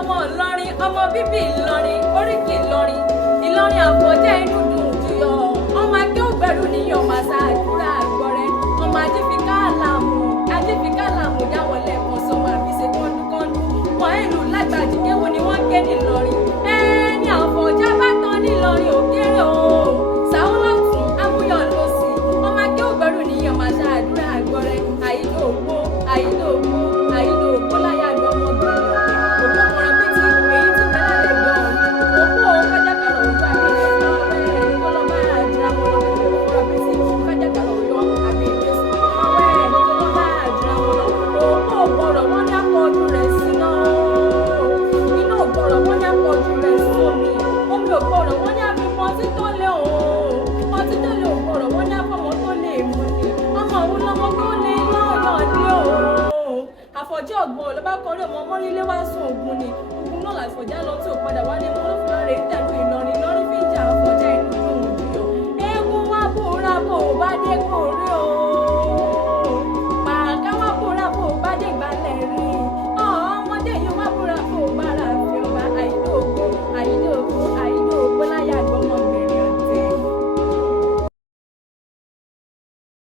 ọmọ Ìlọrin ọmọ bíbí Ìlọrin oríkì Ìlọrin Ìlọrin àfọ̀jẹ́ inú dùn jùyọ ọmọ akẹ́ ògbẹ́rù níyàn ọmọ àṣàdúrà àgbọ̀rẹ́ ọmọ ajífikà làmù yáwọlẹ̀ kan sọmọ àbíṣe kọ́ńdúkọ́ńdú wọn ìlú lágbàjì kéwù ni wọ́n ké nílọrin ẹni àfọ̀jẹ́ bá tán nílọrin òkèrè o sàúlọ̀tún amúyọ̀ lọ́sì ọmọ akẹ́ ògbẹ́rù níyàn ọmọ àṣàdúrà àgbọ̀rẹ́ àyídòògbó láyà lọ ọmọ gbòòrò òpó kọ̀ọ̀rọ̀ bíi ti èyí ti bẹ́ẹ̀ lálẹ́ gbọ́ òpó kájákàrọ̀ òjò àbíyẹ ọ̀rẹ́ kọlọ́bà àdìrámọ́ kọ̀ọ̀rọ̀ bíi ti kájákàrọ̀ òjò àbíyẹ ọ̀rẹ́ kọlọ́bà àdìrámọ́ òpó gbọ́dọ̀ wọ́n ní àpọ̀jù rẹ̀ síná iná gbọ́dọ̀ wọ́n ní àpọ̀jù rẹ̀ sómi omi ògbọ́dọ̀ wọ́n ní àfihàn ọtí tó lé ọtí tó lé ògbọ́dọ̀ wọ́n ní àfọmọ́ tó lè mú ni ọmọ òun lọ́mọ tó lè lọ́ọ̀yàn lé àfọ̀jẹ́ ọ̀gbọ́n ló bá kọrí ọmọ mọ́rílé wá sùn ògùn ni ògùn náà làfọ̀já lọ tí ò padà wá ní mọ́ ló fi lọ́ọ́ rè